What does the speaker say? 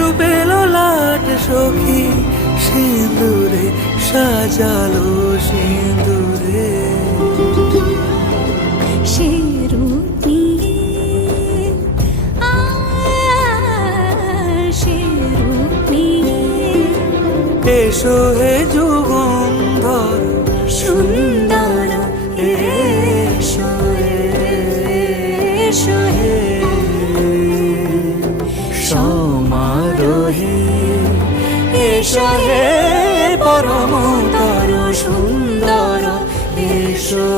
রূপে লোলাট সখী সিঁদুরে সাজালো সিঁদুরে। সে রূপ নিয়ে সে রূপ নিয়ে এসো হে যুগন্ধর সুন্দর এসো এসো হে সমারোহে এসো হে পরমতর সুন্দর এসো।